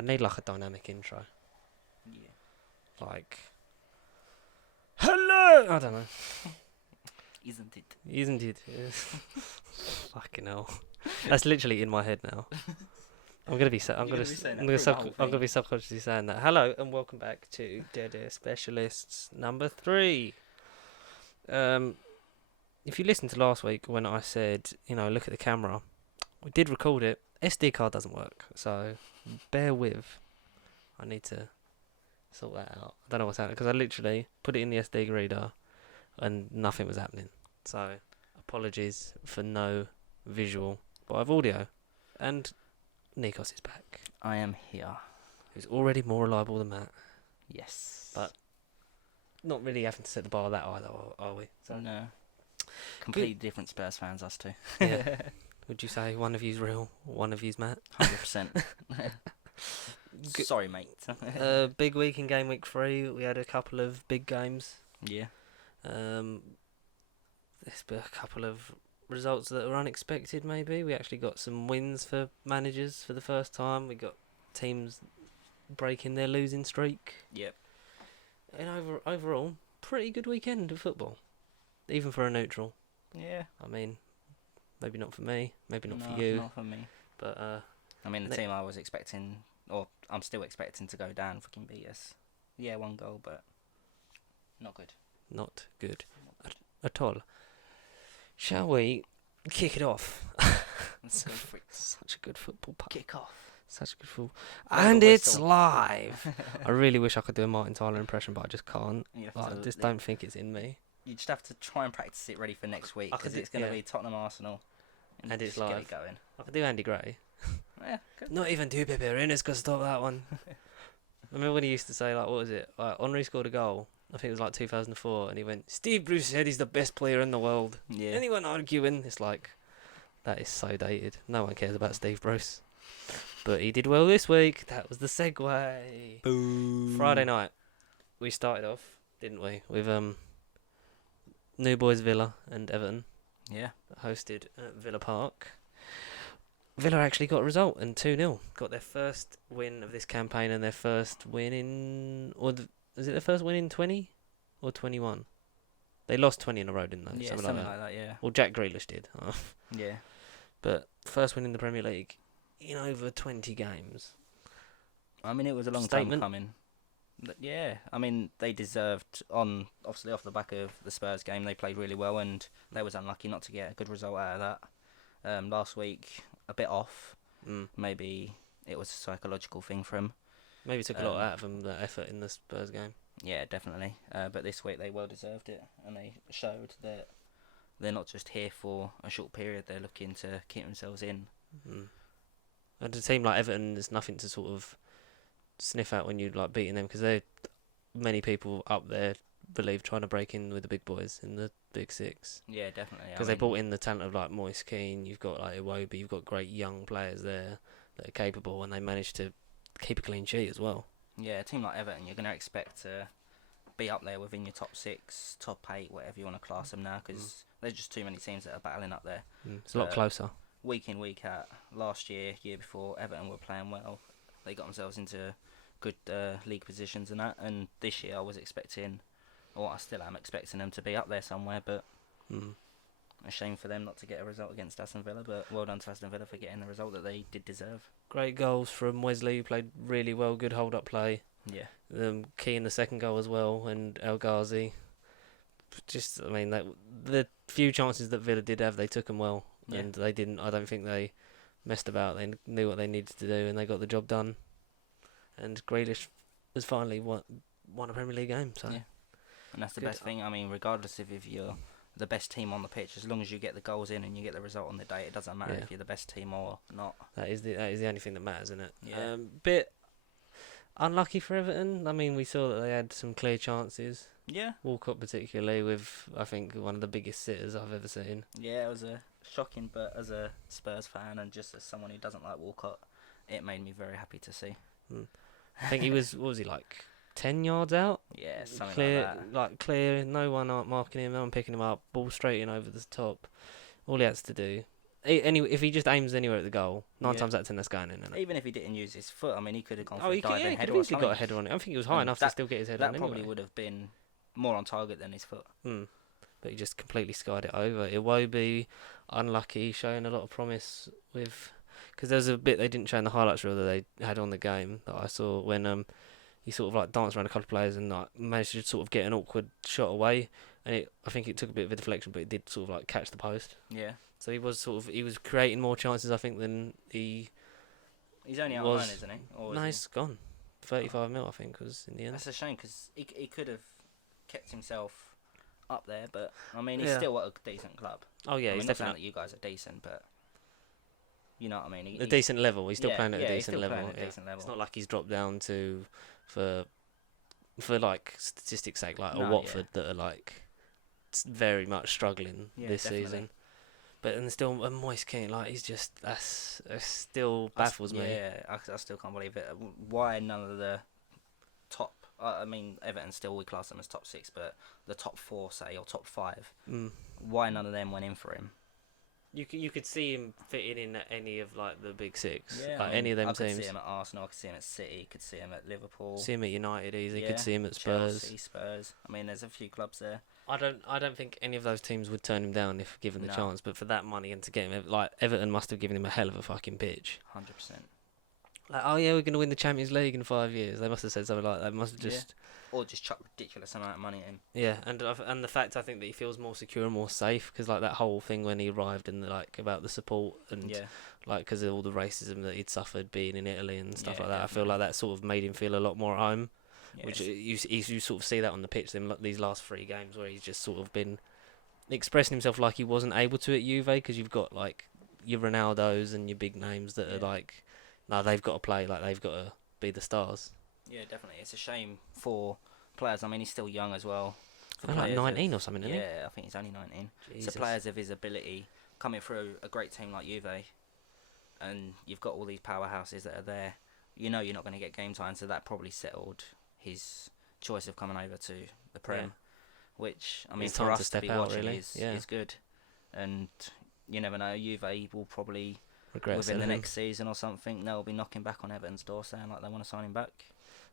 I need like a dynamic intro. Yeah. Like, hello! I don't know. Isn't it? Isn't it? Fucking hell. That's literally in my head now. I'm gonna be You're gonna be saying that through the whole I'm gonna thing. be subconsciously saying that. Hello and welcome back to Dead Air Specialists number 3. If you listened to last week when I said, look at the camera, we did record it. SD card doesn't work, so bear with. I need to sort that out. I don't know what's happening because I literally put it in the SD reader and nothing was happening. So apologies for no visual, but I have audio, and Nikos is back. I am here. Who's already more reliable than Matt. Yes. But not really having to set the bar that high, though, are we? So no. Completely different Spurs fans, us two. Yeah. Would you say one of you's real, one of you's Matt? 100%. Sorry, mate. Big week in game week 3. We had a couple of big games. Yeah. There's been a couple of results that were unexpected, maybe. We actually got some wins for managers for the first time. We got teams breaking their losing streak. Yep. And overall, pretty good weekend of football. Even for a neutral. Yeah. I mean, maybe not for me, maybe not No, for you. Not for me. But, I mean, the team I was expecting, or I'm still expecting to go down, fucking beat us. Yeah, 1 goal, but not good. Not good at all. Shall we kick it off? Let's go for it. Such a good football puck. Kick off. Such a good football. Where's And the it's whistle? live. I really wish I could do a Martin Tyler impression, but I just can't. You have I to- just don't think it's in me. You just have to try and practice it ready for next week, I could because do- it's going to yeah. be Tottenham Arsenal. And it's just get live. it going. I could do Andy Gray. Yeah, good. Not even two Peperinas could stop that one. Remember when he used to say, like, what was it? Like, Henry scored a goal. I think it was like 2004, and he went, Steve Bruce said he's the best player in the world. Yeah. Anyone arguing? It's like, that is so dated. No one cares about Steve Bruce. But he did well this week. That was the segue. Boo. Friday night, we started off, didn't we, with New Boys Villa and Everton, Yeah. hosted at Villa Park. Villa actually got a result and 2-0. Got their first win of this campaign and their first win in... is it their first win in 20 or 21? They lost 20 in a row, didn't they? Yeah, something like that, yeah. Well, Jack Grealish did. Yeah. But first win in the Premier League in over 20 games. I mean, it was a long Statement. time coming. But yeah, I mean, they deserved, obviously off the back of the Spurs game, they played really well, and they was unlucky not to get a good result out of that. Last week, a bit off. Maybe it was a psychological thing for them. Maybe took a lot out of them, the effort in the Spurs game. Yeah, definitely. But this week they well deserved it, and they showed that they're not just here for a short period, they're looking to keep themselves in. And a team like Everton, there's nothing to sort of sniff at when you're like beating them, because many people up there believe trying to break in with the big boys in the Big Six. Yeah, definitely. Because they brought in the talent of like Moise Keane, you've got like Iwobi, you've got great young players there that are capable, and they managed to keep a clean sheet as well. Yeah, a team like Everton, you're going to expect to be up there within your top 6, top 8, whatever you want to class them now, because there's just too many teams that are battling up there. It's a lot closer. Week in, week out. Last year before, Everton were playing well. They got themselves into good league positions and that. And this year I was expecting, or I still am expecting them to be up there somewhere, but a shame for them not to get a result against Aston Villa, but well done to Aston Villa for getting the result that they did deserve. Great goals from Wesley, who played really well, good hold-up play. Yeah. Key in the second goal as well, and El Ghazi. Just, I mean, the few chances that Villa did have, they took them well. Yeah. And they didn't, I don't think they messed about. They knew what they needed to do, and they got the job done. And Grealish has finally won a Premier League game. So. Yeah. And that's the Good. best thing. I mean, regardless of if you're the best team on the pitch, as long as you get the goals in and you get the result on the day, it doesn't matter if you're the best team or not. That is the only thing that matters, isn't it? Yeah. Bit unlucky for Everton. I mean, we saw that they had some clear chances. Yeah. Walcott particularly, with I think one of the biggest sitters I've ever seen. Yeah, it was shocking, but as a Spurs fan and just as someone who doesn't like Walcott, it made me very happy to see. I think he was, what was he, like 10 yards out? Yeah, something Clear, like that. clear, no one marking him, no one picking him up, ball straight in over the top. All he has to do if he just aims anywhere at the goal, nine Yeah. times out of 10 that's going in. Isn't it? Even if he didn't use his foot, I mean, he could have gone Oh, for a he could diving have header or easily something. got a header on it. I think he was high And enough to still get his head on That anyway. probably would have been more on target than his foot. But he just completely skied it over. Iwobi, unlucky, showing a lot of promise with... Because there was a bit they didn't show in the highlights reel that they had on the game that I saw when he sort of like danced around a couple of players and like managed to sort of get an awkward shot away. And I think it took a bit of a deflection, but it did sort of like catch the post. Yeah. So he was creating more chances, I think, than he... He's only out on loan, isn't he? No, he's gone. 35 mil, I think, was in the end. That's a shame because he could have kept himself up there, but I mean, he's still at a decent club. Oh yeah, he's he's not saying definitely that you guys are decent, but you know what I mean. a decent level. He's still playing at a decent level. Decent level. It's not like he's dropped down to for like statistics' sake, like a No, Watford that are like very much struggling this definitely. season. But and still a Moise Kean, like he's just that still baffles me. Yeah, I still can't believe it. Why none of the top? I mean, Everton still we class them as top 6, but the top 4, say, or top 5. Why none of them went in for him? You could see him fitting in at any of like the big 6, Yeah, like any of them I teams. could see him at Arsenal. I could see him at City. Could see him at Liverpool. See him at United easy. Could see him at Spurs. Chelsea, Spurs. I mean, there's a few clubs there. I don't think any of those teams would turn him down if given the chance. But for that money and to get him, like Everton must have given him a hell of a fucking pitch. 100%. Like, oh yeah, we're gonna win the Champions League in 5 years. They must have said something like that. Must have just or just chuck ridiculous amount of money at him. Yeah, and the fact I think that he feels more secure and more safe because like that whole thing when he arrived and like about the support and like because of all the racism that he'd suffered being in Italy and stuff like that. Definitely. I feel like that sort of made him feel a lot more at home. Yes. Which you sort of see that on the pitch in these last 3 games where he's just sort of been expressing himself like he wasn't able to at Juve because you've got like your Ronaldos and your big names that are like, no, they've got to play, like they've got to be the stars. Yeah, definitely. It's a shame for players. I mean, he's still young as well. Like 19 or something, isn't he? Yeah, I think he's only 19. Jesus. So players of his ability coming through a great team like Juve, and you've got all these powerhouses that are there. You know you're not going to get game time, so that probably settled his choice of coming over to the Prem, which I mean it's for us to be out, watching really. is good, and you never know. Juve will probably regret within the next season or something they'll be knocking back on Everton's door saying like they want to sign him back.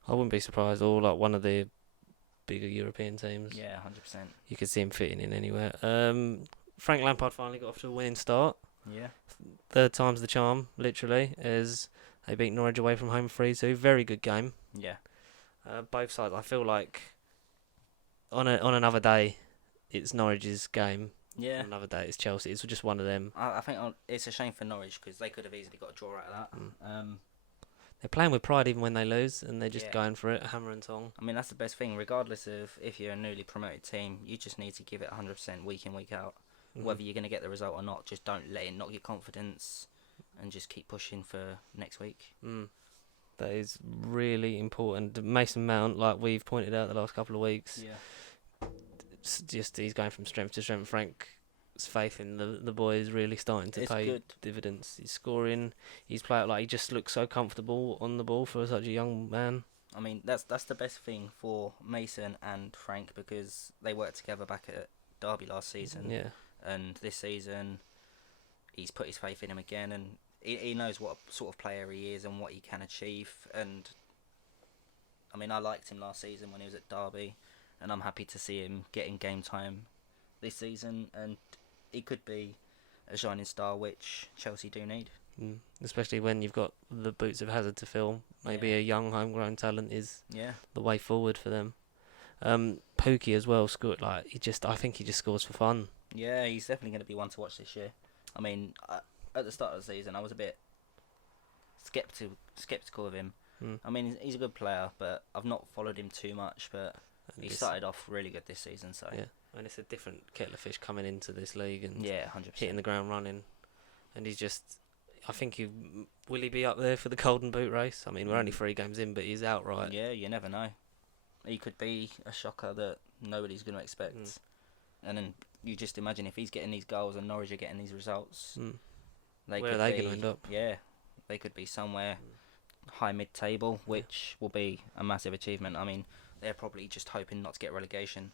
I wouldn't be surprised. Or like one of the bigger European teams. Yeah, 100%. You could see him fitting in anywhere. Frank Lampard finally got off to a winning start. Yeah. 3rd time's the charm, literally, as they beat Norwich away from home 3-2. Very good game. Yeah. Both sides. I feel like on another day, it's Norwich's game. Yeah. On another day, it's Chelsea. It's just one of them. I think it's a shame for Norwich because they could have easily got a draw out of that. They're playing with pride even when they lose, and they're just going for it, hammer and tong. I mean, that's the best thing. Regardless of if you're a newly promoted team, you just need to give it 100% week in, week out. Whether you're going to get the result or not, just don't let it knock your confidence and just keep pushing for next week. That is really important. Mason Mount, like we've pointed out the last couple of weeks, he's going from strength to strength. Frank's faith in the boy is really starting to pay dividends. He's scoring. He's playing like he just looks so comfortable on the ball for such a young man. I mean, that's the best thing for Mason and Frank because they worked together back at Derby last season. Yeah. And this season, he's put his faith in him again, and he knows what sort of player he is and what he can achieve. And I mean, I liked him last season when he was at Derby, and I'm happy to see him getting game time this season. And he could be a shining star, which Chelsea do need. Especially when you've got the boots of Hazard to fill. Maybe a young homegrown talent is the way forward for them. Pookie as well scored. Like I think he just scores for fun. Yeah, he's definitely going to be one to watch this year. I mean, at the start of the season, I was a bit skeptical of him. I mean, he's a good player, but I've not followed him too much. But he started off really good this season. So and it's a different kettle of fish coming into this league and 100%. hitting the ground running. And he's just, I think will he be up there for the Golden Boot race? I mean, we're only 3 games in, but he's outright. Yeah, you never know. He could be a shocker that nobody's going to expect. And then you just imagine if he's getting these goals and Norwich are getting these results, where are they going to end up? Yeah, they could be somewhere high mid-table, which will be a massive achievement. I mean, they're probably just hoping not to get relegation.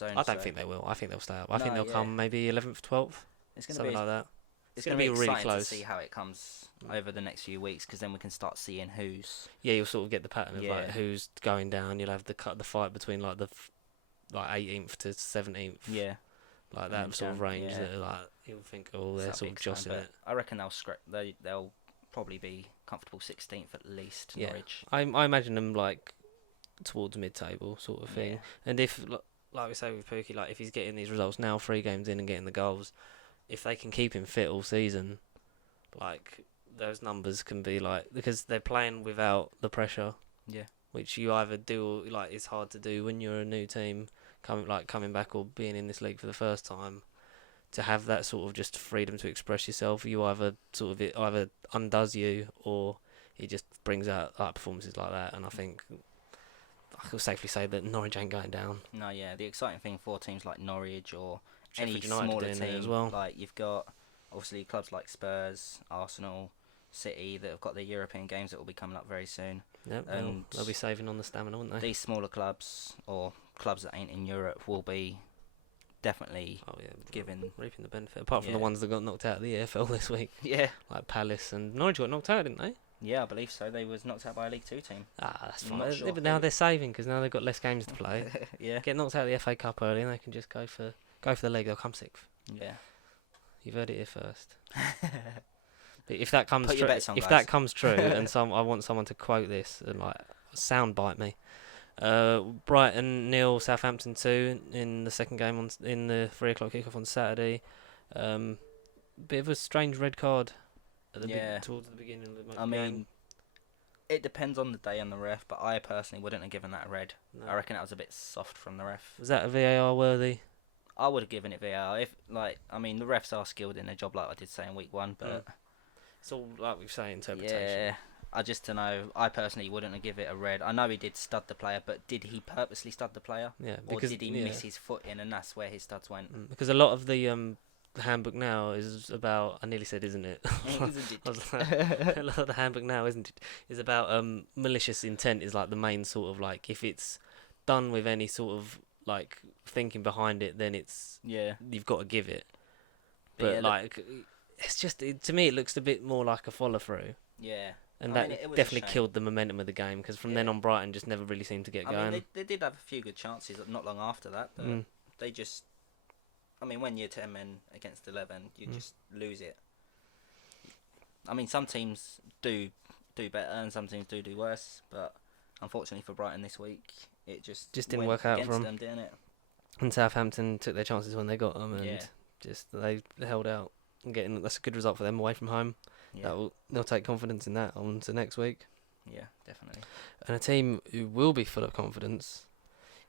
I don't think they will. I think they'll stay up. I think they'll come maybe 11th, 12th, it's gonna something be like that. It's going going to to be be really exciting close. to see how it comes over the next few weeks, because then we can start seeing who's. Yeah, you'll sort of get the pattern of Yeah. like who's going down. You'll have the fight between like like 18th to 17th. Yeah. Like that And, sort of range yeah. that are like you'll think, oh, they're That'll sort be of jostling exciting, it. but I reckon they'll probably be comfortable 16th at least. Yeah. Norwich. I imagine them like towards mid-table sort of thing. Yeah. And if like we say with Pookie, like if he's getting these results now, 3 games in and getting the goals, if they can keep him fit all season, like those numbers can be like, because they're playing without the pressure. Yeah. Which you either do, like it's hard to do when you're a new team coming back or being in this league for the first time, to have that sort of just freedom to express yourself. You either sort of, it either undoes you or it just brings out like performances like that. And I think I can safely say that Norwich ain't going down. No, yeah. The exciting thing for teams like Norwich or any Sheffield United smaller doing it team, as well. like you've got obviously clubs like Spurs, Arsenal, City that have got their European games that will be coming up very soon. Yep, And they'll be saving on the stamina, won't they? These smaller clubs or clubs that ain't in Europe will be definitely Oh yeah, given. reaping the benefit. Apart from Yeah. the ones that got knocked out of the EFL this week, Yeah. like Palace and Norwich got knocked out, didn't they? Yeah, I believe so. They was knocked out by a League Two team. Ah, that's I'm fine. not sure. But now they're saving because now they've got less games to play. Yeah. Get knocked out of the FA Cup early, and they can just go for the league. They'll come 6th. Yeah. You've heard it here first. But if that comes Put your true, bets on, if guys. that comes true, and I want someone to quote this and like soundbite me. Brighton 0, Southampton 2 in the second game in the 3:00 kickoff on Saturday. Bit of a strange red card at the towards the beginning of the game. I mean, it depends on the day and the ref, but I personally wouldn't have given that a red. No. I reckon that was a bit soft from the ref. Was that a VAR worthy? I would have given it VAR. If the refs are skilled in their job, like I did say in week 1, but It's all like we say, interpretation. yeah, I just don't know. I personally wouldn't have given it a red. I know he did stud the player, but did he purposely stud the player? Yeah, Or because did he miss his foot in and that's where his studs went? Because a lot of the handbook now is about. I nearly said, isn't it? Isn't it? I was like, a lot of the handbook now, isn't it? Is about malicious intent. Is like the main sort of like, if it's done with any sort of like thinking behind it, then it's you've got to give it. But like, it's just to me, it looks a bit more like a follow through. Yeah. And I mean, that it was a definitely shame. killed the momentum of the game, because from then on, Brighton just never really seemed to get going. I mean, they did have a few good chances not long after that, but they just. I mean, when you're 10 men against 11, you just lose it. I mean, some teams do better and some teams do worse, but unfortunately for Brighton this week, it just didn't went work out for against them, didn't it? And Southampton took their chances when they got them, and Yeah. just they held out. And that's a good result for them away from home. Yeah, They'll take confidence in that on to next week. yeah, definitely. And a team who will be full of confidence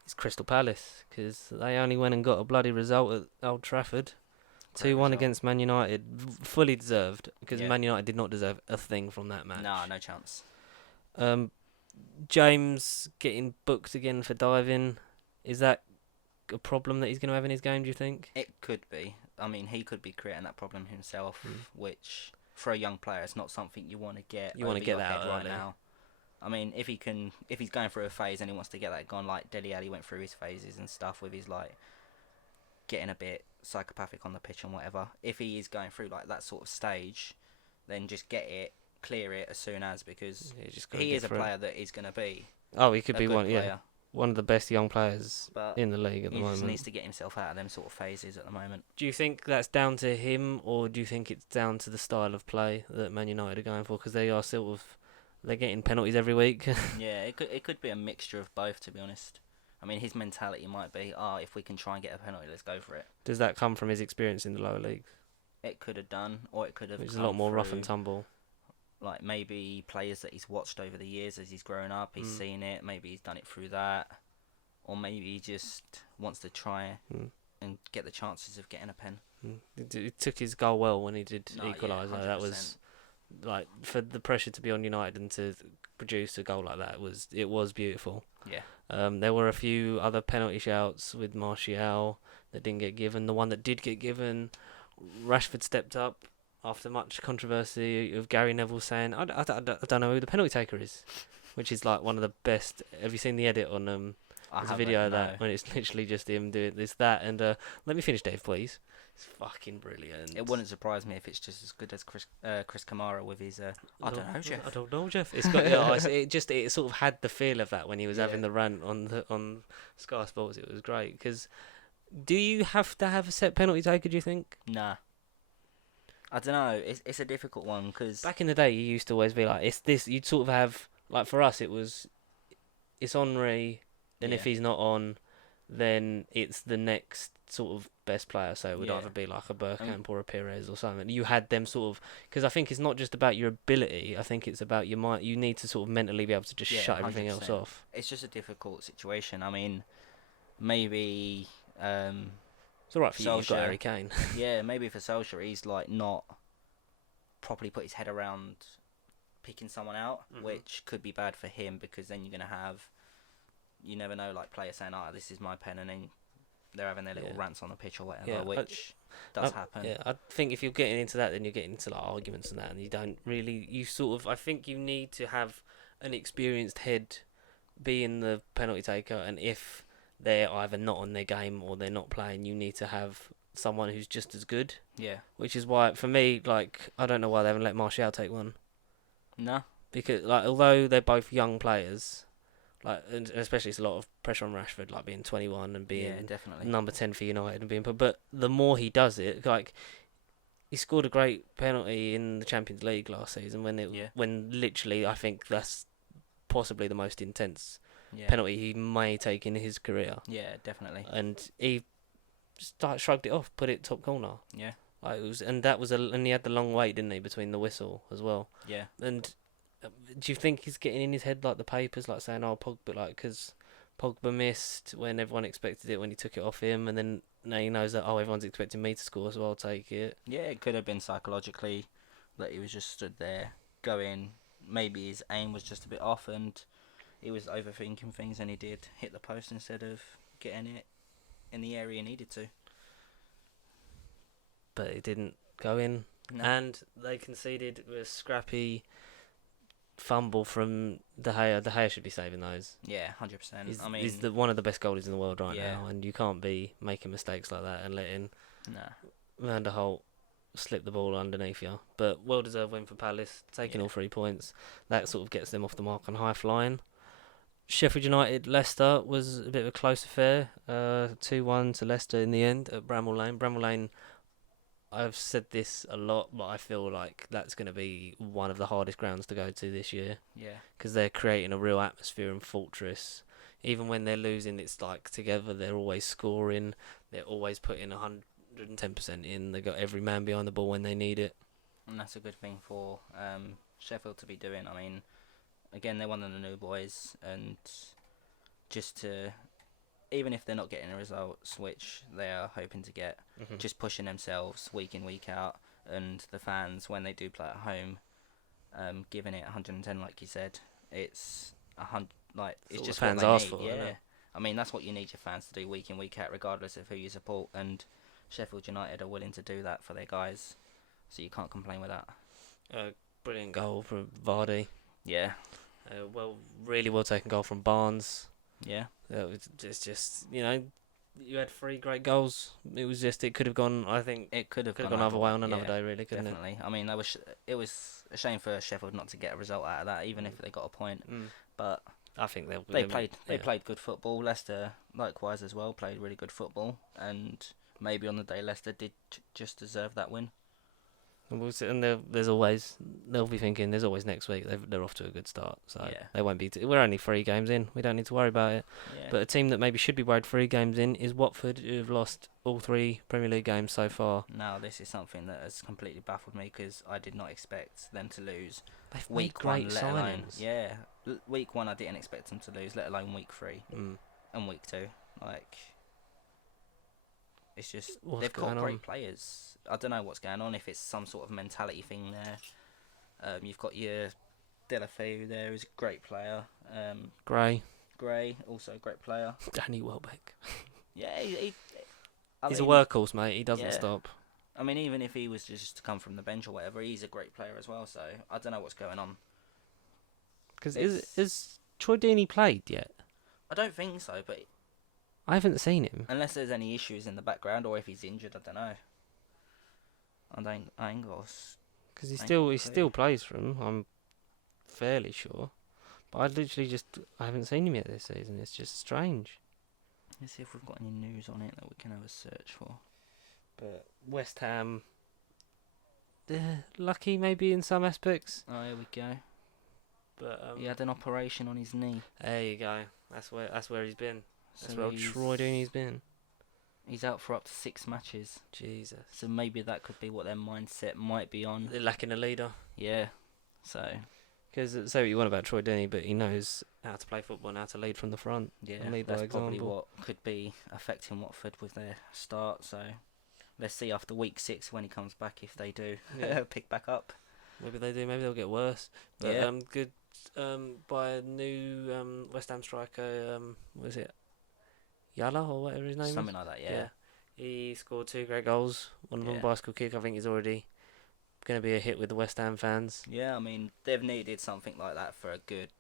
is Crystal Palace, because they only went and got a bloody result at Old Trafford. 2-1 against Man United, fully deserved, because Man United did not deserve a thing from that match. No chance. James getting booked again for diving, is that a problem that he's going to have in his game, do you think? It could be. I mean, he could be creating that problem himself, which for a young player, it's not something you want to get. You want to get that out right early. now. I mean, if he's going through a phase and he wants to get that gone, like Dele Alli went through his phases and stuff with his like getting a bit psychopathic on the pitch and whatever. If he is going through like that sort of stage, then just get it, clear it as soon as, because he is a player that is going to be. Oh, he could be one, player. One of the best young players But in the league at the he moment. just needs to get himself out of them sort of phases at the moment. Do you think that's down to him, or do you think it's down to the style of play that Man United are going for? Because they are they're getting penalties every week. Yeah, it could be a mixture of both, to be honest. I mean, his mentality might be, if we can try and get a penalty, let's go for it. Does that come from his experience in the lower leagues? It could have done, or it could have. Which is a lot more rough and through, tumble. Like maybe players that he's watched over the years as he's grown up, he's seen it. Maybe he's done it through that, or maybe he just wants to try and get the chances of getting a pen. He took his goal well when he did equalise. Yeah, that was like, for the pressure to be on United and to produce a goal like that it was beautiful. Yeah. There were a few other penalty shouts with Martial that didn't get given. The one that did get given, Rashford stepped up after much controversy of Gary Neville saying, I don't know who the penalty taker is, which is like one of the best. Have you seen the edit on I There's a haven't, video of no. that when it's literally just him doing this, that, and let me finish, Dave, please. It's fucking brilliant. It wouldn't surprise me if it's just as good as Chris Kamara with his. I don't know, Jeff. I don't know, Jeff. It's got yeah. It sort of had the feel of that when he was having Yeah. the rant on Sky Sports. It was great because. Do you have to have a set penalty taker, do you think? Nah. I don't know. It's a difficult one because Back in the day, you used to always be like, it's this. You'd sort of have like for us, it's Henri, and if Yeah. he's not on, then it's the next sort of best player. So it would Yeah. either be like a Bergkamp or a Pires or something. You had them sort of because I think it's not just about your ability. I think it's about your mind. You need to sort of mentally be able to just Yeah, shut everything else 100%. off. It's just a difficult situation. I mean, maybe It's alright for you. You've got Solskjaer. Harry Kane. yeah, maybe for Solskjaer he's like not properly put his head around picking someone out, Mhm. which could be bad for him because then you're gonna have, you never know, like players saying, "Ah, this is my pen," and then they're having their little Yeah. rants on the pitch or whatever, Yeah, which does happen. Yeah, I think if you're getting into that, then you're getting into like arguments and that, and you don't really. You sort of. I think you need to have an experienced head being the penalty taker, and if they're either not on their game or they're not playing, you need to have someone who's just as good. Yeah. Which is why, for me, like I don't know why they haven't let Martial take one No. because, like, although they're both young players, like, and especially it's a lot of pressure on Rashford, like being 21 and Yeah, being definitely. number 10 for United and being put. But the more he does it, like he scored a great penalty in the Champions League last season Yeah. when literally I think that's possibly the most intense Yeah. penalty he may take in his career, Yeah, definitely. and he just shrugged it off, put it top corner. Yeah. Like it was, and he had the long wait, didn't he, between the whistle as well. Yeah. And do you think he's getting in his head like the papers, like saying, "Oh, Pogba," like because Pogba missed when everyone expected it when he took it off him, and then now he knows that everyone's expecting me to score, so I'll take it. Yeah, it could have been psychologically that he was just stood there going. Maybe his aim was just a bit off, and he was overthinking things, and he did hit the post instead of getting it in the area he needed to. But it didn't go in, No. and they conceded with a scrappy fumble from De Gea. De Gea should be saving those. Yeah, 100%. He's, I mean, he's one of the best goalies in the world right Yeah. now, and you can't be making mistakes like that and letting nah. Van der Holt slip the ball underneath you. But well-deserved win for Palace, taking Yeah. all 3 points. That sort of gets them off the mark on high flying. Sheffield United Leicester was a bit of a close affair. 2-1 to Leicester in the end at Bramall Lane. Bramall Lane, I've said this a lot, but I feel like that's going to be one of the hardest grounds to go to this year Yeah. because they're creating a real atmosphere and fortress. Even when they're losing, it's like together. They're always scoring. They're always putting 110% in. They got every man behind the ball when they need it. And that's a good thing for Sheffield to be doing. I mean, again, they're one of the new boys, and just to, even if they're not getting the results, which they are hoping to get, just pushing themselves week in, week out, and the fans, when they do play at home, giving it 110, like you said, it's 100. Like That's it's what just the fans what they ask need. for, Yeah, isn't it? I mean that's what you need your fans to do week in, week out, regardless of who you support. And Sheffield United are willing to do that for their guys, so you can't complain with that. Brilliant goal from Vardy. Yeah, Really well taken goal from Barnes. yeah, It's just you had 3 great goals. It could have gone. I think it could have gone other way on another yeah, day, really, couldn't definitely. I mean, it was a shame for Sheffield not to get a result out of that, even if they got a point. it? But I think they played good football. Leicester, likewise as well, played really good football, and maybe on the day Leicester did just deserve that win. And they'll be thinking there's always next week. They're off to a good start, so Yeah. they won't be. We're only 3 games in. We don't need to worry about it. Yeah. But a team that maybe should be worried 3 games in is Watford, who've lost all 3 Premier League games so far. Now this is something that has completely baffled me because I did not expect them to lose They've made week great one, let alone signings. week 1 I didn't expect them to lose, let alone week 3 Mm. and week 2. Like, it's just What's they've got going great on? players. I don't know what's going on. If it's some sort of mentality thing there. You've got your Delafeu there, who's a great player. Gray, Gray, also a great player. Danny Welbeck. Yeah, He's a workhorse, mate. He doesn't yeah. stop. I mean, even if he was just to come from the bench or whatever, he's a great player as well. So I don't know what's going on. Because It's- is Troy Deeney played yet? don't think so, but I haven't seen him. unless there's any issues in the background or if he's injured, I don't know. I ain't got. Because I ain't got a he clue. still plays for him. I'm fairly sure. But I haven't seen him yet this season. It's just strange. Let's see if we've got any news on it that we can have a search for. But West Ham, lucky maybe in some aspects. Oh, here we go. But He had an operation on his knee. there you go. That's where he's been. That's So where Troy Deeney's been. He's out for up to 6 matches. Jesus. So maybe that could be what their mindset might be on. They're lacking a leader. Yeah. So, Because say what you want about Troy Deeney, but he knows how to play football and how to lead from the front. yeah, And lead by that's probably example. what could be affecting Watford with their start. So, let's see after week 6 when he comes back if they do Yeah. pick back up. Maybe they do. Maybe they'll get worse. But Yeah. good. By a new West Ham striker. What is it? Yala or whatever his name Something is. like that, yeah. He scored 2 great goals. One of them Yeah. bicycle kick. I think he's already going to be a hit with the West Ham fans. Yeah, I mean, they've needed something like that for a good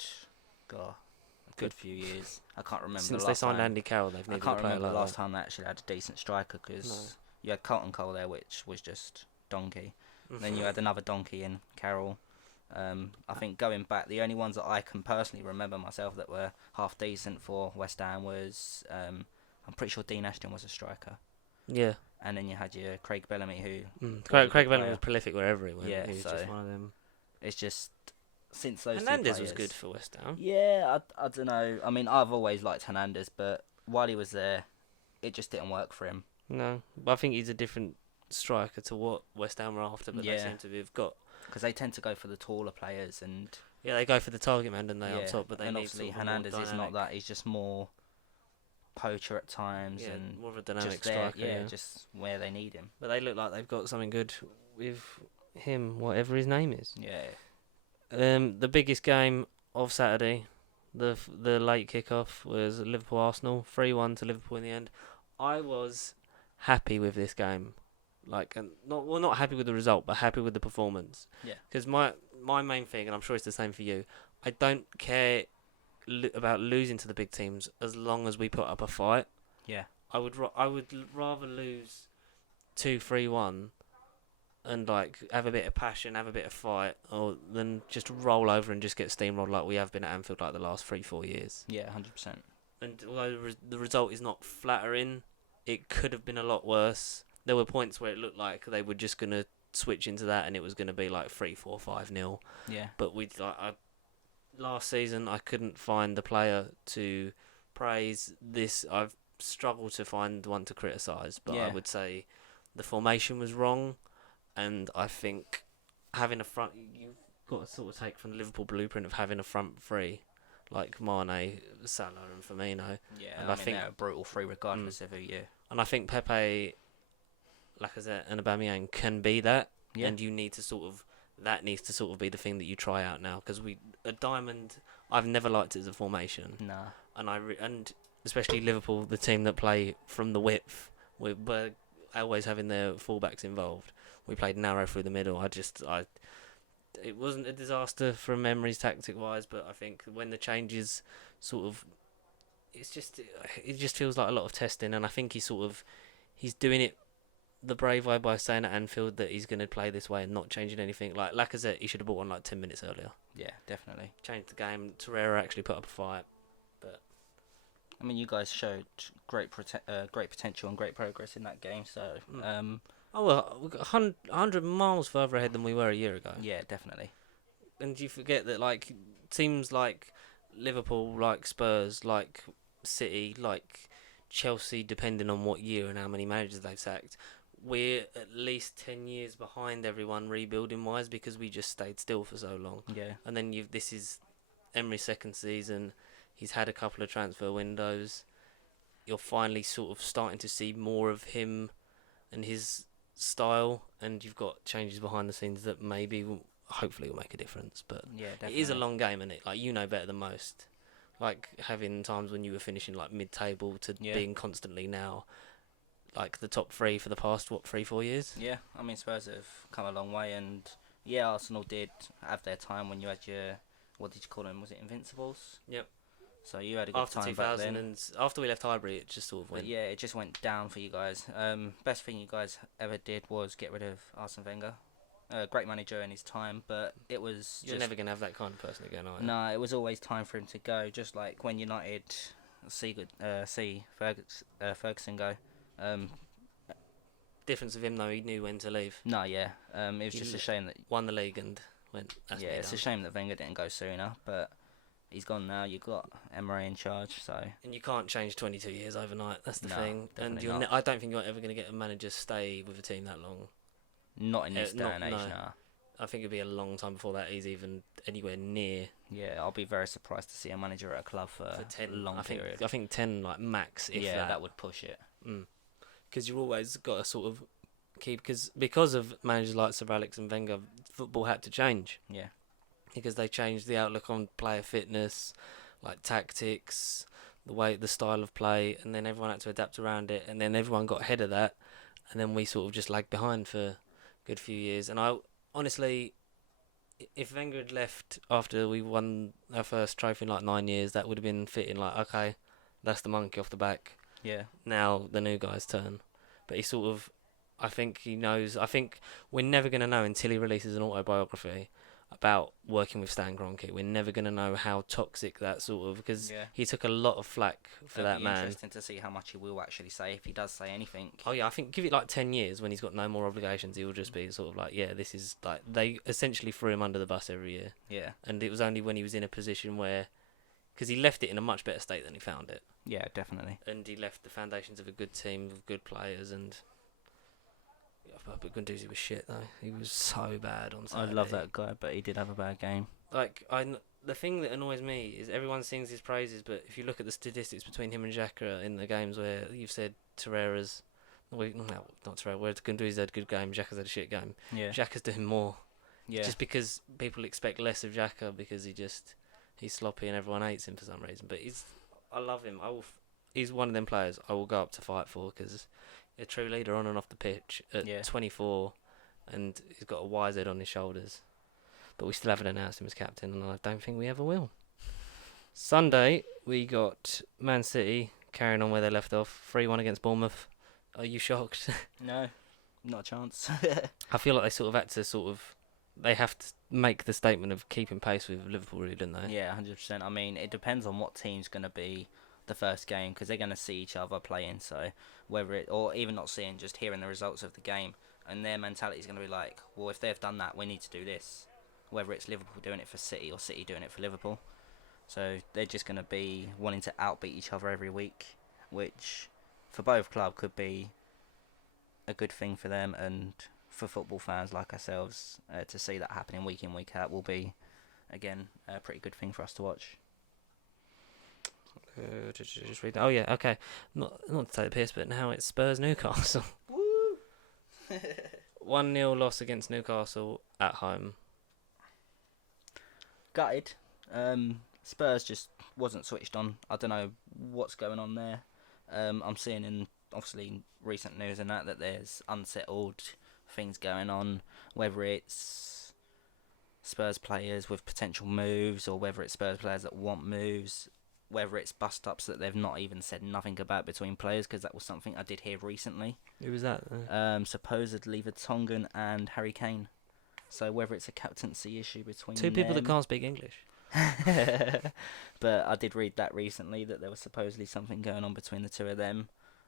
few years. I can't remember Since the they last signed time. Andy Carroll, they've I needed can't a player remember like the last that. time they actually had a decent striker because No. you had Carlton Cole there, which was just donkey. Then you Mm-hmm. had another donkey in Carroll. I think going back, the only ones that I can personally remember myself that were half decent for West Ham was I'm pretty sure Dean Ashton was a striker, Yeah. and then you had your Craig Bellamy, who Mm. was a Craig good Bellamy player. was prolific wherever he went. Yeah, he was so- just one of them. It's just since those two Hernandez players, was good for West Ham. Yeah, I don't know. I mean, I've always liked Hernandez, but while he was there, it just didn't work for him. No, but I think he's a different striker to what West Ham are after. But they Yeah. seem to have got. Because they tend to go for the taller players, and Yeah, they go for the target man, don't they, yeah, up top? But they and need obviously sort of a more Hernandez is not dynamic- that. He's just more poacher at times, Yeah, and more of a dynamic just there, striker. Yeah, just where they need him. but they look like they've got something good with him, whatever his name is. Yeah, The biggest game of Saturday, the late kickoff was Liverpool Arsenal, 3-1 to Liverpool in the end. I was happy with this game, and not happy with the result, but happy with the performance. Yeah. Because my main thing, and I'm sure it's the same for you, I don't care about losing to the big teams as long as we put up a fight. yeah, I would rather lose 2-3-1 and have a bit of passion, have a bit of fight, or than just roll over and just get steamrolled like we have been at Anfield the last 3-4 years. yeah, 100%. And although the result is not flattering, it could have been a lot worse. There were points where it looked like they were just gonna switch into that, and it was gonna be 3-4, 5-0. Yeah, But last season I couldn't find the player to praise. This I've struggled to find one to criticise, but I Yeah. would say the formation was wrong, and I think having a front, you've got to sort of take from the Liverpool blueprint of having a front three like Mane, Salah, and Firmino, yeah. And I I mean, think- they're a brutal free regardless of who you. and I think Pepe, Lacazette, and Aubameyang can be that. Yeah, And you need to that needs to sort of be the thing that you try out now, because a diamond, I've never liked it as a formation, nah. and and especially Liverpool, the team that play from the width, with always having their fullbacks involved. We played narrow through the middle. It wasn't a disaster from memories tactic wise, but I think when the changes it just feels like a lot of testing, and I think he's doing it the brave way by saying at Anfield that he's going to play this way and not changing anything. Like Lacazette, he should have bought one 10 minutes earlier. Yeah, definitely. Changed the game. Torreira actually put up a fight. I mean, you guys showed great potential and great progress in that game. So, Oh well, we got 100 miles further ahead than we were a year ago. yeah, definitely. And you forget that teams like Liverpool, like Spurs, like City, like Chelsea, depending on what year and how many managers they've sacked, we're at least 10 years behind everyone rebuilding wise because we just stayed still for so long. Yeah, And then this is Emery's second season. He's had a couple of transfer windows. You're finally sort of starting to see more of him and his style, and you've got changes behind the scenes that hopefully will make a difference. But yeah, definitely. it is a long game, isn't it? You know better than most. Having times when you were finishing mid-table to Yeah. being constantly now the top three for the past 3-4 years. Yeah, I mean, Spurs have come a long way, and yeah, Arsenal did have their time when you had your, what did you call them? Was it Invincibles? Yep. So you had a good After time back 2000 then. and after we left Highbury, it just sort of But went. yeah, it just went down for you guys. Best thing you guys ever did was get rid of Arsene Wenger. Great manager in his time, but it was You're just never gonna have that kind of person again, are you? no. It was always time for him to go. Just like when United Ferguson go. Difference of him though, he knew when to leave. No, yeah. It was He just a l- shame that Won the league and went. That's yeah, me it's done. a shame that Wenger didn't go sooner, but he's gone now. You got Emery in charge, so And you can't change 22 years overnight. That's the No, thing. And definitely not. I don't think you're ever going to get a manager stay with a team that long. not in this day not- and age no. now. I think it'd be a long time before that he's even anywhere near Yeah, I'll be very surprised to see a manager at a club for for a 10. long I think period. I think 10 like max. If Yeah, that. that would push it. Because you've always got to sort of keep because of managers like Sir Alex and Wenger, football had to change Yeah, because they changed the outlook on player fitness, like tactics, the style of play, and then everyone had to adapt around it, and then everyone got ahead of that, and then we sort of just lagged behind for a good few years. And I honestly, if Wenger had left after we won our first trophy in like 9 years, that would have been fitting. Like, okay, that's the monkey off the back. yeah, Now the new guy's turn. But he sort of, I think he knows. I think we're never going to know until he releases an autobiography about working with Stan Kroenke. We're never going to know how toxic that sort of, because yeah. he took a lot of flack for It'll that be man. interesting to see how much he will actually say, if he does say anything. Oh yeah, I think give it like 10 years when he's got no more obligations, he will just be sort of like, yeah, this is like, they essentially threw him under the bus every year. Yeah, And it was only when he was in a position where, because he left it in a much better state than he found it. yeah, definitely. And he left the foundations of a good team with good players. And but Guendouzi was shit though. He was so bad on I Saturday. love that guy, but he did have a bad game. Like the thing that annoys me is everyone sings his praises, but if you look at the statistics between him and Xhaka in the games where you've said Torreira's, well, no, not Torreira, where Guendouzi had a good game, Xhaka's had a shit game. Yeah, Xhaka's doing more. yeah, Just because people expect less of Xhaka because he's sloppy and everyone hates him for some reason. But I love him. He's one of them players I will go up to fight for because a true leader on and off the pitch at Yeah. 24, and he's got a wise head on his shoulders. But we still haven't announced him as captain, and I don't think we ever will. Sunday we got Man City carrying on where they left off, 3-1 against Bournemouth. Are you shocked? no, not a chance. I feel like they have to make the statement of keeping pace with Liverpool, really, don't they? Yeah, 100%. I mean, it depends on what team's going to be the first game, because they're going to see each other playing. So whether it, or even not seeing, just hearing the results of the game, and their mentality is going to be like, well, if they've done that, we need to do this. Whether it's Liverpool doing it for City or City doing it for Liverpool. So they're just going to be wanting to outbeat each other every week, which for both clubs could be a good thing for them, and for football fans like ourselves, to see that happening week in, week out will be, again, a pretty good thing for us to watch. Just read that. Oh yeah, okay. Not to take the piss, but now it's Spurs Newcastle. Woo! 1-0 loss against Newcastle at home. Gutted. Spurs just wasn't switched on. I don't know what's going on there. I'm seeing in obviously recent news and that there's unsettled things going on, whether it's Spurs players with potential moves or whether it's Spurs players that want moves, whether it's bust-ups that they've not even said nothing about between players, because that was something I did hear recently. Who was that? Supposedly Vertonghen and Harry Kane. So whether it's a captaincy issue between Two people that them. can't speak English. But I did read that recently, that there was supposedly something going on between the two of them.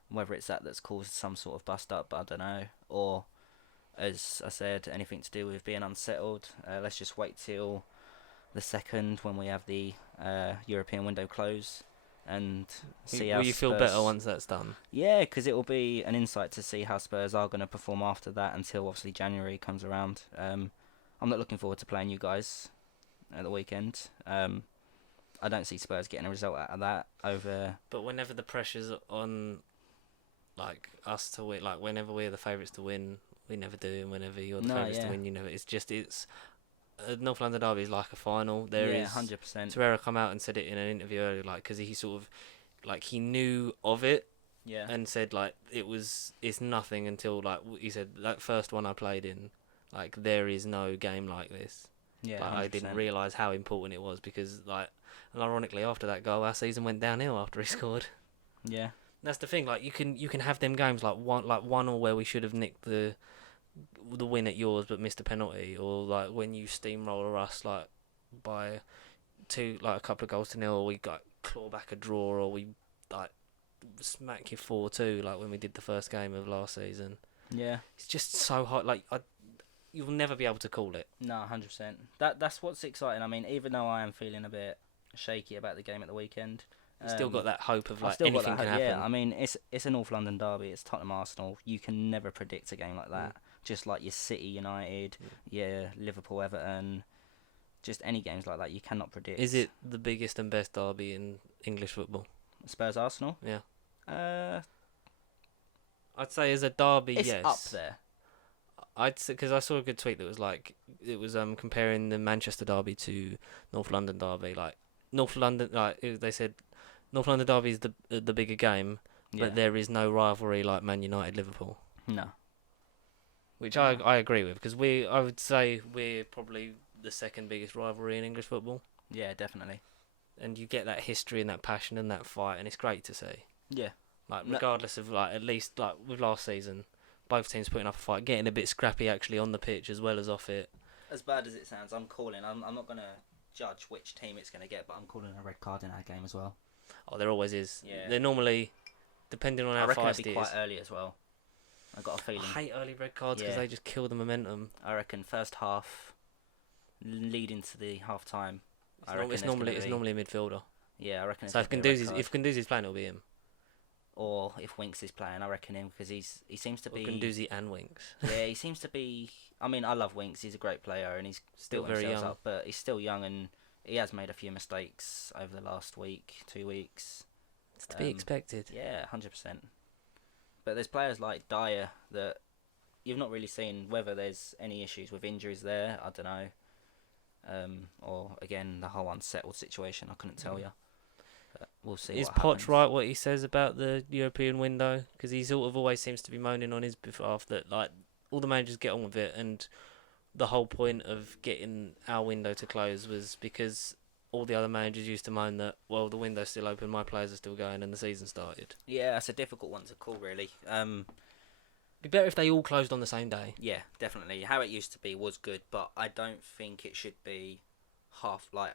Whether it's that's caused some sort of bust-up, I don't know. Or, as I said, anything to do with being unsettled. Let's just wait till the 2nd when we have the European window close and see how Will you feel Spurs... better once that's done? Yeah, because it will be an insight to see how Spurs are going to perform after that until obviously January comes around. I'm not looking forward to playing you guys at the weekend. I don't see Spurs getting a result out of that over... But whenever the pressure's on, like, us to win, like, whenever we're the favourites to win, we never do, and whenever you're the favourites to win, you never... It's North London Derby is like a final. There is 100%. Torreira come out and said it in an interview earlier, like, because he sort of, like, he knew of it Yeah. and said, like, it's nothing until, like, he said, that first one I played in, like, there is no game like this. Yeah, But I didn't 100%. realise how important it was because, like, and ironically, after that goal, our season went downhill after he scored. Yeah, That's the thing. Like, you can have them games like 1-1 where we should have nicked the win at yours but missed a penalty, or like when you steamroller us like by a couple of goals to nil, or we got claw back a draw, or we like smack you 4-2 like when we did the first game of last season. yeah. It's just so hard. Like you'll never be able to call it. No, 100%. That's what's exciting. I mean, even though I am feeling a bit shaky about the game at the weekend, You've still got that hope of I've like still got anything that can hope. happen. Yeah, I mean, it's a North London derby. It's Tottenham Arsenal. You can never predict a game like that. Just like your City United, your Liverpool Everton, just any games like that, you cannot predict. Is it the biggest and best derby in English football? Spurs Arsenal? Yeah. I'd say as a derby, it's yes. up there. I'd say, because I saw a good tweet that was like, it was comparing the Manchester derby to North London derby. Like North London, they said North London derby is the bigger game, but there is no rivalry like Man United Liverpool. No. Which I agree with, because I would say we're probably the second biggest rivalry in English football. Yeah, definitely. And you get that history and that passion and that fight, and it's great to see. Yeah. Like regardless of like, at least like with last season, both teams putting up a fight, getting a bit scrappy actually on the pitch as well as off it. As bad as it sounds, I'm not gonna judge which team it's gonna get, but I'm calling a red card in our game as well. Oh, there always is. Yeah. They're normally, depending on how fast it'll be quite early as well. I got a feeling. I hate early red cards because they just kill the momentum. I reckon first half, leading to the half time. It's normally a midfielder. Yeah, I reckon. So if Ganduzi's playing, it'll be him. Or if Winks is playing, I reckon him, because he seems to be. Ganduzi and Winks. Yeah, he seems to be. I mean, I love Winks. He's a great player, and he's still very young. Up, but he's still young, and he has made a few mistakes over the last week, 2 weeks. It's to be expected. Yeah, 100%. But there's players like Dyer that you've not really seen whether there's any issues with injuries there. I don't know. Or again, the whole unsettled situation. I couldn't tell you. But we'll see. Is what Poch happens. right what he says about the European window? Because he sort of always seems to be moaning on his behalf that like all the managers get on with it, and the whole point of getting our window to close was because all the other managers used to moan that, well, the window's still open, my players are still going, and the season started. Yeah, that's a difficult one to call, really. Be better if they all closed on the same day. Yeah, definitely. How it used to be was good, but I don't think it should be half, like,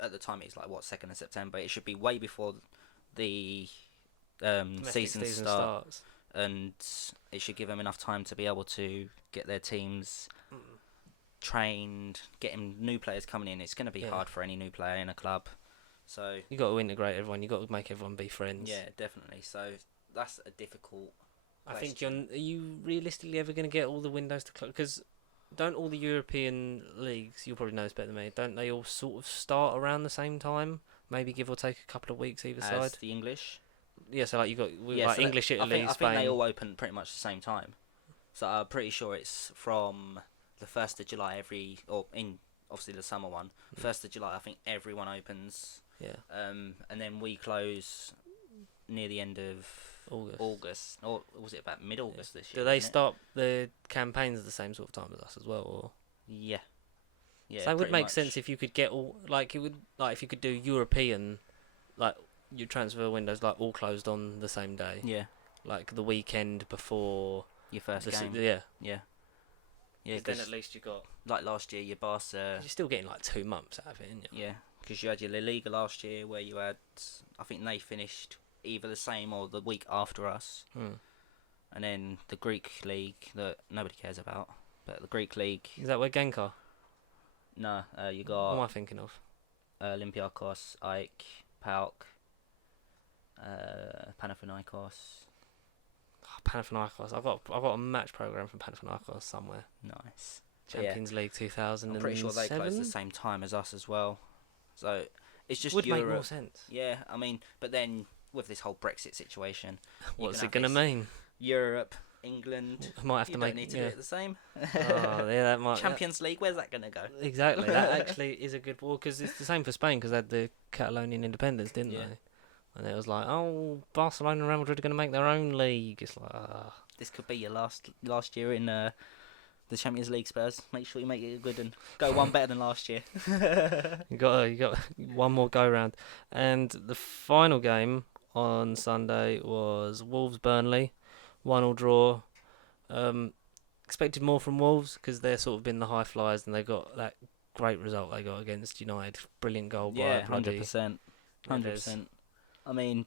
at the time it's like, 2nd of September. It should be way before the season starts. And it should give them enough time to be able to get their teams trained, getting new players coming in. It's going to be hard for any new player in a club. So you got to integrate everyone. You got to make everyone be friends. Yeah, definitely. So that's a difficult I think are you realistically ever going to get all the windows to close? Because don't all the European leagues, you'll probably know this better than me, don't they all sort of start around the same time? Maybe give or take a couple of weeks either side. As the English? Yeah, so like you got so English, Italy, I Spain. think they all open pretty much the same time. So I'm pretty sure it's from the 1st of July obviously the summer one. 1st of July, I think everyone opens. Yeah. And then we close near the end of August. Or was it about mid-August this year? Do they start the campaigns at the same sort of time as us as well, or? Yeah. Yeah. So it would make sense if you could get all if you could do European, like your transfer windows like all closed on the same day. Yeah. Like the weekend before your first game. Yeah. Yeah. Yeah. Then at least you got, like last year, your Barca. You're still getting like 2 months out of it, aren't you? Yeah, because you had your La Liga last year, where you had, I think they finished either the same or the week after us. And then the Greek league that nobody cares about, but the Greek league. Is that where Genk are? No, you got. What am I thinking of? Olympiakos, AEK, PAOK, Panathinaikos. Panathinaikos. I've got a match program from Panathinaikos somewhere. Nice. Champions League 2007. I'm pretty sure they closed the same time as us as well. So it's just would Europe. make more sense. Yeah, I mean, but then with this whole Brexit situation, what's it gonna mean? Europe, England. I might have to don't need to do it the same. Oh, yeah, that might. Champions League. Where's that gonna go? Exactly. That actually is a good ball, because it's the same for Spain, because they had the Catalonian independence, didn't they? And it was like, oh, Barcelona and Real Madrid are going to make their own league. It's like, This could be your last year in the Champions League, Spurs. Make sure you make it good and go one better than last year. You got one more go round, and the final game on Sunday was Wolves Burnley, 1-1 draw. Expected more from Wolves because they're sort of been the high flyers, and they got that great result they got against United. Brilliant goal by 100%. 100%. I mean,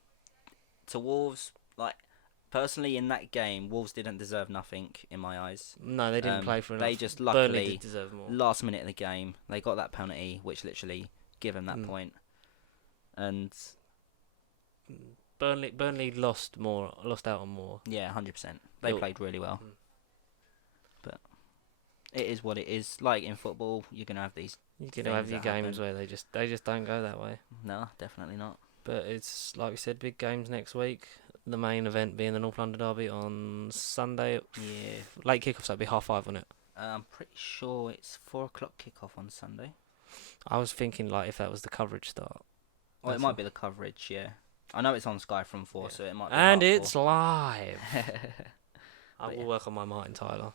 to Wolves, like, personally in that game, Wolves didn't deserve nothing in my eyes. No, they didn't play for enough. They just Burnley luckily, did deserve more. last minute of the game, they got that penalty, which literally gave them that point. And Burnley lost out on more. yeah, 100%. They played really well. But it is what it is. Like in football, you're gonna have these. You're gonna have your games where they just don't go that way. No, definitely not. But it's like we said, big games next week. The main event being the North London derby on Sunday. Yeah. Late kickoff, so it'll be 5:30, won't it? I'm pretty sure it's 4:00 kickoff on Sunday. I was thinking like if that was the coverage start. Well, it might be the coverage. Yeah. I know it's on Sky from 4, so it might be. And it's 4. live. I will work on my Martin Tyler.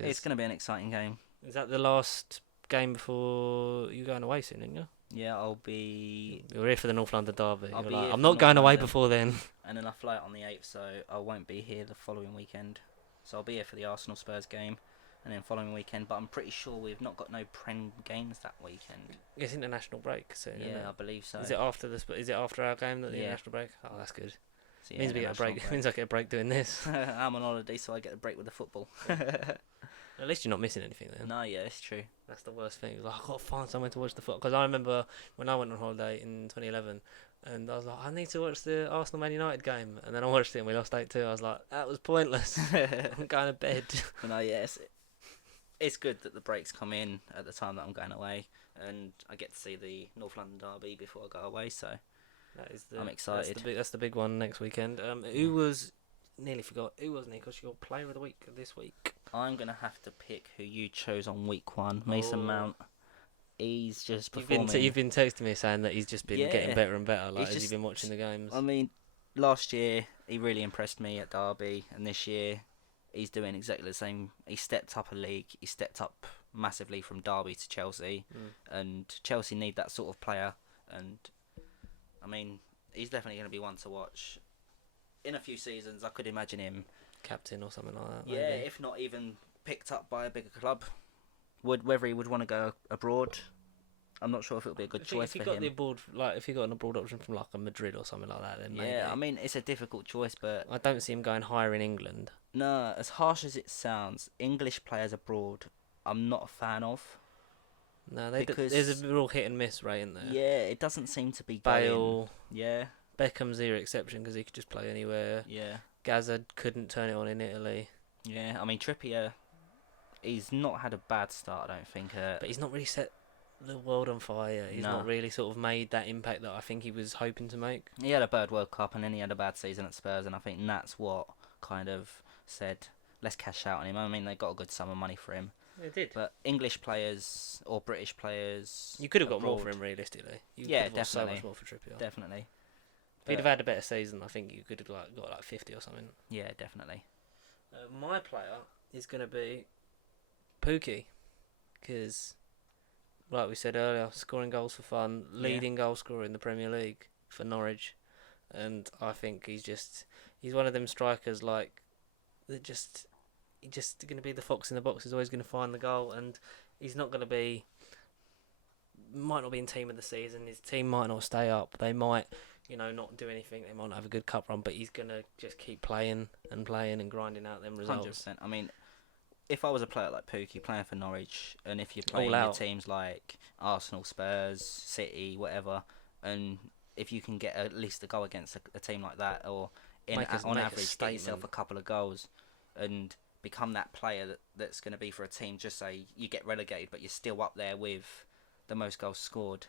It's going to be an exciting game. Is that the last game before you going away soon, aren't you? Yeah, I'll be. You're here for the North London derby. I'm not going away before then. And then I fly out on the 8th, so I won't be here the following weekend. So I'll be here for the Arsenal Spurs game, and then following weekend. But I'm pretty sure we've not got no Prem games that weekend. It's international break soon. Yeah, I believe so. Is it after our game that the international break? Oh, that's good. So, means we get a break. Means I get a break doing this. I'm on holiday, so I get a break with the football. At least you're not missing anything then. No, yeah, it's true. That's the worst thing. Like, I've got to find somewhere to watch the football. Because I remember when I went on holiday in 2011, and I was like, I need to watch the Arsenal Man United game. And then I watched it and we lost 8-2. I was like, that was pointless. I'm going to bed. But no, yes, it's good that the breaks come in at the time that I'm going away, and I get to see the North London derby before I go away. So I'm excited. That's the big one next weekend. Who was Nikos, your player of the week this week? I'm gonna have to pick who you chose on week 1, Mason Mount. He's just performing. You've been texting me saying that he's just been getting better and better. Like, as you've been watching the games. I mean, last year he really impressed me at Derby, and this year he's doing exactly the same. He stepped up a league. He stepped up massively from Derby to Chelsea, and Chelsea need that sort of player. And I mean, he's definitely going to be one to watch. In a few seasons, I could imagine him captain or something like that. Yeah, maybe. if not even picked up by a bigger club. Whether he would want to go abroad, I'm not sure if it would be a good choice for him. If he got an abroad option from like a Madrid or something like that, then maybe. Yeah, I mean it's a difficult choice, but I don't see him going higher in England. No, as harsh as it sounds, English players abroad, I'm not a fan of. No, there's a real hit and miss rate in there. Yeah, it doesn't seem to be Bale. going. Yeah. Beckham's the exception because he could just play anywhere. Yeah. Gazza couldn't turn it on in Italy. Yeah, I mean Trippier, he's not had a bad start, I don't think. But he's not really set the world on fire. He's not really sort of made that impact that I think he was hoping to make. He had a bad World Cup and then he had a bad season at Spurs, and I think that's what kind of said, let's cash out on him. I mean, they got a good sum of money for him. They did. But English players or British players... You could have got more for him, realistically. Definitely. So much more for Trippier. Definitely. If he'd have had a better season, I think you could have got like 50 or something. Yeah, definitely. My player is going to be Pookie, because, like we said earlier, scoring goals for fun, leading goal scorer in the Premier League for Norwich, and I think he's one of them strikers he's just going to be the fox in the box. He's always going to find the goal, and he's not going to might not be in team of the season. His team might not stay up. They might, not do anything. They might not have a good cup run, but he's going to just keep playing and grinding out them results. 100%. I mean, if I was a player like Pookie playing for Norwich, and if you're playing your teams like Arsenal, Spurs, City, whatever, and if you can get at least a goal against a team like that, or on average get yourself a couple of goals and become that player that's going to be for a team, just say you get relegated but you're still up there with the most goals scored.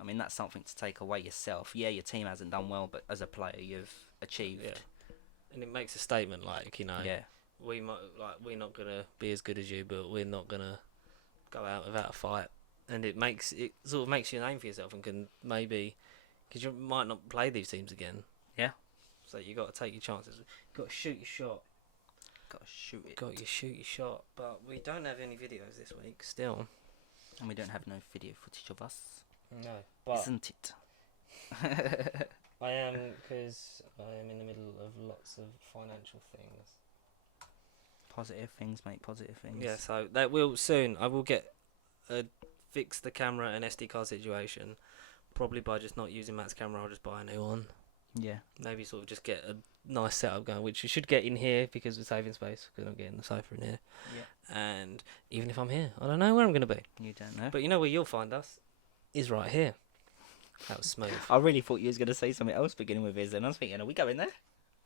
I mean, that's something to take away yourself. Yeah, your team hasn't done well, but as a player, you've achieved. Yeah. And it makes a statement, we're not gonna be as good as you, but we're not gonna go out without a fight. And it sort of makes you a name for yourself, and can maybe, because you might not play these teams again. Yeah. So you got to take your chances. You got to shoot your shot. Gotta shoot it. Got your shoot your shot. But we don't have any videos this week still. And we don't have no video footage of us. No, but Isn't it? I am, because I am in the middle of lots of financial things. Positive things make positive things. Yeah, so that will soon. I will get fix the camera and SD card situation. Probably by just not using Matt's camera, I'll just buy a new one. Yeah. Maybe sort of just get a nice setup going, which you should get in here because we're saving space. Because I'm getting the sofa in here. Yeah. And even if I'm here, I don't know where I'm going to be. You don't know. But you know where you'll find us is right here. That was smooth. I really thought you was going to say something else beginning with Is, and I was thinking, are we going there?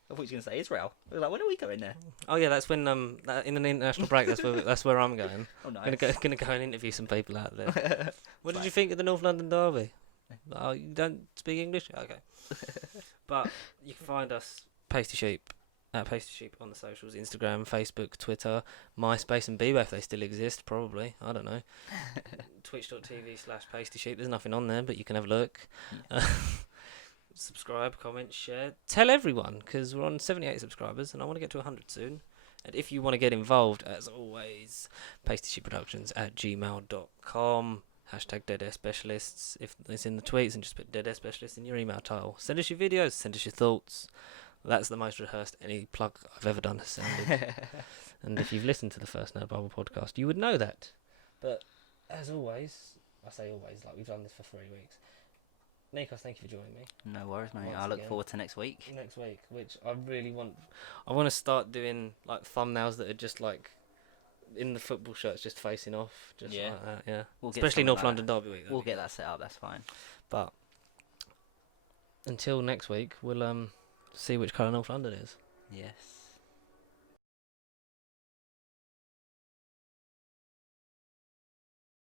I thought you were going to say Israel. I was like, when are we going there? Oh yeah, that's when in an international break. That's where I'm going. Oh, nice. Gonna go and interview some people out there. What did you think of the North London derby? Oh, you don't speak English? Okay. But you can find us Pasty Sheep at Pasty Sheep on the socials: Instagram, Facebook, Twitter, MySpace, and Bebo if they still exist. Probably, I don't know. Twitch.tv/Pasty Sheep. There's nothing on there, but you can have a look. Yeah. Subscribe, comment, share, tell everyone, because we're on 78 subscribers and I want to get to 100 soon. And if you want to get involved, as always, pastysheepproductions@gmail.com. #DeadAirSpecialists if it's in the tweets, and just put Dead Air Specialist in your email title. Send us your videos, send us your thoughts. That's the most rehearsed any plug I've ever done has sounded. And if you've listened to the First Nerd Bible podcast, you would know that. But as always, I say always, like we've done this for 3 weeks. Nikos, thank you for joining me. No worries, mate. Once I look again. forward to next week. Next week, which I really want. I want to start doing like thumbnails that are just like in the football shirts, just facing off, just Yeah. like that. Yeah, We'll get especially something North like London that. Derby week. We'll get that set up. That's fine. But until next week, we'll see which colour North London is. Yes.